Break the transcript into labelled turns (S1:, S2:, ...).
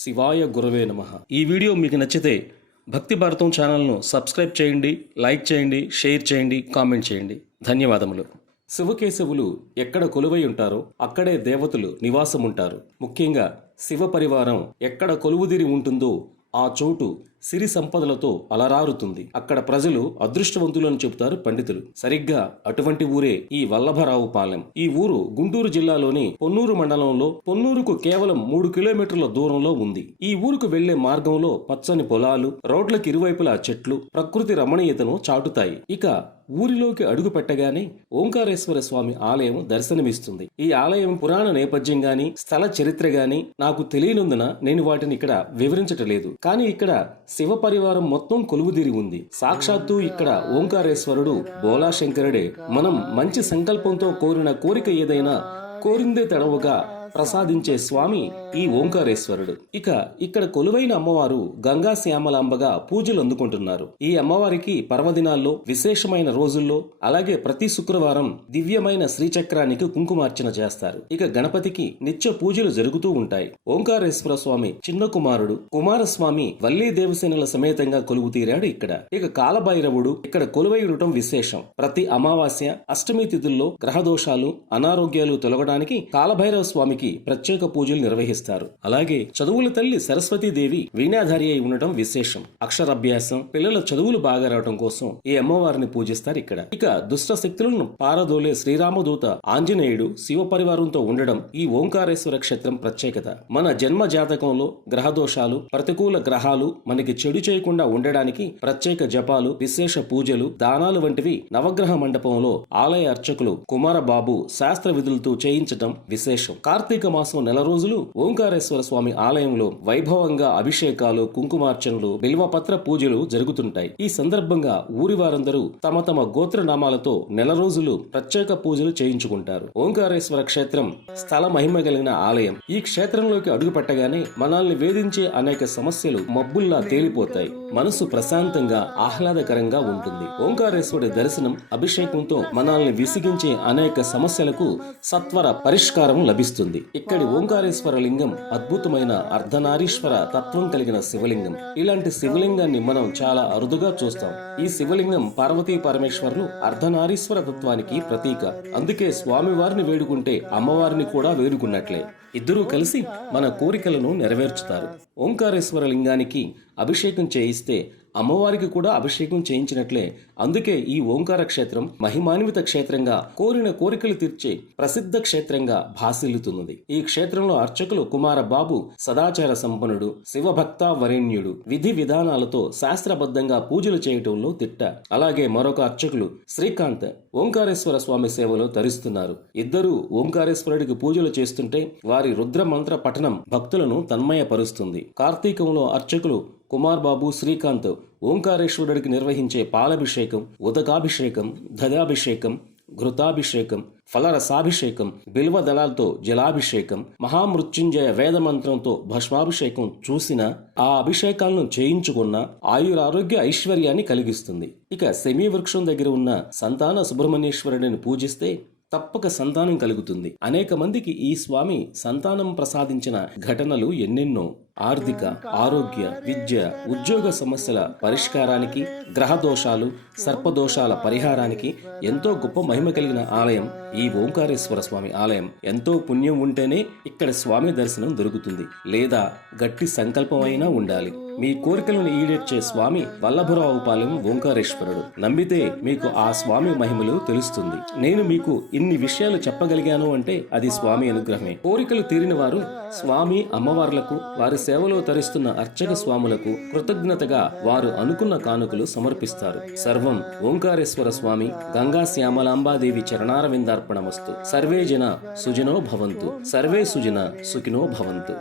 S1: శివాయ గురవే నమ. ఈ వీడియో మీకు నచ్చితే భక్తి భారతం ఛానల్ను సబ్స్క్రైబ్ చేయండి లైక్ చేయండి షేర్ చేయండి కామెంట్ చేయండి. ధన్యవాదములు. శివకేశవులు ఎక్కడ కొలువై ఉంటారో అక్కడే దేవతలు నివాసం ఉంటారు ముఖ్యంగా శివ పరివారం ఎక్కడ కొలువుదిరి ఉంటుందో ఆ చోటు సిరి సంపదలతో అలరారుతుంది. అక్కడ ప్రజలు అదృష్టవంతులని చెబుతారు పండితులు. సరిగ్గా అటువంటి ఊరే ఈ వల్లభరావు పాలెం. ఈ ఊరు గుంటూరు జిల్లాలోని పొన్నూరు మండలంలో పొన్నూరుకు కేవలం మూడు కిలోమీటర్ల దూరంలో ఉంది. ఈ ఊరుకు వెళ్ళే మార్గంలో పచ్చని పొలాలు రోడ్లకు ఇరువైపులా చెట్లు ప్రకృతి రమణీయతను చాటుతాయి. ఇక ఊరిలోకి అడుగు పెట్టగానే ఓంకారేశ్వర స్వామి ఆలయం దర్శనమిస్తుంది. ఈ ఆలయం పురాణ నేపథ్యం గాని స్థల చరిత్ర గాని నాకు తెలియనందున నేను వాటిని ఇక్కడ వివరించటలేదు. కానీ ఇక్కడ శివ పరివారం మొత్తం కొలువుదీరి ఉంది. సాక్షాత్తు ఇక్కడ ఓంకారేశ్వరుడు బోలాశంకరుడే. మనం మంచి సంకల్పంతో కోరిన కోరిక ఏదైనా కోరిందే తడవుగా ప్రసాదించే స్వామి ఈ ఓంకారేశ్వరుడు. ఇక ఇక్కడ కొలువైన అమ్మవారు గంగా శ్యామలాంబగా పూజలు అందుకుంటున్నారు. ఈ అమ్మవారికి పర్వదినాల్లో విశేషమైన రోజుల్లో అలాగే ప్రతి శుక్రవారం దివ్యమైన శ్రీచక్రానికి కుంకుమార్చన చేస్తారు. ఇక గణపతికి నిత్య పూజలు జరుగుతూ ఉంటాయి. ఓంకారేశ్వర స్వామి చిన్న కుమారుడు కుమారస్వామి వల్లీ దేవసేనల సమేతంగా కొలువు తీరాడు ఇక్కడ. ఇక కాలభైరవుడు ఇక్కడ కొలువై ఉండటం విశేషం. ప్రతి అమావాస్య అష్టమి తిథుల్లో గ్రహదోషాలు అనారోగ్యాలు తొలగడానికి కాలభైరవ స్వామికి ప్రత్యేక పూజలు నిర్వహిస్తారు. అలాగే చదువుల తల్లి సరస్వతీదేవి వీణాధారి అయి ఉండటం విశేషం. అక్షరాభ్యాసం పిల్లల చదువులు బాగా రావడం కోసం ఈ అమ్మవారిని పూజిస్తారు ఇక్కడ. ఇక దుష్ట శక్తులను పారదోలే శ్రీరామదూత ఆంజనేయుడు శివ పరివారంతో ఉండడం ఈ ఓంకారేశ్వర క్షేత్రం ప్రత్యేకత. మన జన్మ జాతకంలో గ్రహదోషాలు ప్రతికూల గ్రహాలు మనకి చెడు చేయకుండా ఉండడానికి ప్రత్యేక జపాలు విశేష పూజలు దానాలు వంటివి నవగ్రహ మండపంలో ఆలయ అర్చకులు కుమారబాబు శాస్త్ర విధులతో చేయించటం విశేషం. కార్తీక మాసం నెల రోజులు ఓంకారేశ్వర స్వామి ఆలయంలో వైభవంగా అభిషేకాలు కుంకుమార్చనలు బిల్వపత్ర పూజలు జరుగుతుంటాయి. ఈ సందర్భంగా ఊరి వారందరూ తమ తమ గోత్ర నామాలతో నెల రోజులు ప్రత్యేక పూజలు చేయించుకుంటారు. ఓంకారేశ్వర క్షేత్రం స్థల మహిమ కలిగిన ఆలయం. ఈ క్షేత్రంలోకి అడుగుపెట్టగానే మనల్ని వేధించే అనేక సమస్యలు మబ్బుల్లా తేలిపోతాయి. మనసు ప్రశాంతంగా ఆహ్లాదకరంగా ఉంటుంది. ఓంకారేశ్వరుడి దర్శనం అభిషేకంతో మనల్ని విసిగించే అనేక సమస్యలకు సత్వర పరిష్కారం లభిస్తుంది. ఇక్కడి ఓంకారేశ్వర లింగం అద్భుతమైన అర్ధనారీశ్వర తత్వం కలిగిన శివలింగం. ఇలాంటి శివలింగాన్ని మనం చాలా అరుదుగా చూస్తాం. ఈ శివలింగం పార్వతీ పరమేశ్వరులు అర్ధనారీశ్వర తత్వానికి ప్రతీక. అందుకే స్వామివారిని వేడుకుంటే అమ్మవారిని కూడా వేడుకున్నట్లే. ఇద్దరూ కలిసి మన కోరికలను నెరవేర్చుతారు. ఓంకారేశ్వర లింగానికి అభిషేకం చేయిస్తే అమ్మవారికి కూడా అభిషేకం చేయించినట్లే. అందుకే ఈ ఓంకార క్షేత్రం మహిమాన్విత క్షేత్రంగా కోరిన కోరికలు తీర్చే ప్రసిద్ధ క్షేత్రంగా భాసిల్లుతున్నది. ఈ క్షేత్రంలో అర్చకులు కుమార బాబు సదాచార సంపన్నుడు శివభక్త వరేణ్యుడు విధి విధానాలతో శాస్త్రబద్ధంగా పూజలు చేయటంలో తిట్ట. అలాగే మరొక అర్చకులు శ్రీకాంత్ ఓంకారేశ్వర స్వామి సేవలో తరిస్తున్నారు. ఇద్దరూ ఓంకారేశ్వరుడికి పూజలు చేస్తుంటే వారి రుద్ర మంత్ర పఠనం భక్తులను తన్మయపరుస్తుంది. కార్తీకంలో అర్చకులు కుమార్ బాబు శ్రీకాంత్ ఓంకారేశ్వరుడికి నిర్వహించే పాలాభిషేకం ఉదకాభిషేకం ధదాభిషేకం ఘృతాభిషేకం ఫలరసాభిషేకం బిల్వ దళాలతో జలాభిషేకం మహామృత్యుంజయ వేదమంత్రంతో భస్మాభిషేకం చూసిన ఆ అభిషేకాలను చేయించుకున్న ఆయురారోగ్య ఐశ్వర్యాన్ని కలిగిస్తుంది. ఇక సెమీ వృక్షం దగ్గర ఉన్న సంతాన సుబ్రహ్మణ్యేశ్వరుడిని పూజిస్తే తప్పక సంతానం కలుగుతుంది. అనేక మందికి ఈ స్వామి సంతానం ప్రసాదించిన ఘటనలు ఎన్నెన్నో. ఆర్థిక ఆరోగ్య విద్య ఉద్యోగ సమస్యల పరిష్కారానికి గ్రహ దోషాలు సర్పదోషాల పరిహారానికి ఎంతో గొప్ప మహిమ కలిగిన ఆలయం ఈ ఓంకారేశ్వర స్వామి ఆలయం. ఎంతో పుణ్యం ఉంటేనే ఇక్కడ స్వామి దర్శనం దొరుకుతుంది. లేదా గట్టి సంకల్పమైనా ఉండాలి. మీ కోరికలను ఈడేర్చే స్వామి వల్లభరావు పాలెం ఓంకారేశ్వరుడు. నమ్మితే మీకు ఆ స్వామి మహిమలు తెలుస్తుంది. నేను మీకు ఇన్ని విషయాలు చెప్పగలిగాను అంటే అది స్వామి అనుగ్రహమే. కోరికలు తీరిన వారు స్వామి అమ్మవార్లకు వారి సేవలో తరిస్తున్న అర్చక స్వాములకు కృతజ్ఞతగా వారు అనుకున్న కానుకలు సమర్పిస్తారు. సర్వం ఓంకారేశ్వర స్వామి గంగా శ్యామలాంబాదేవి చరణారవిందార్పణమస్తు. సర్వే జన సుజనో భవంతు. సర్వే సుజన సుఖినో భవంతు.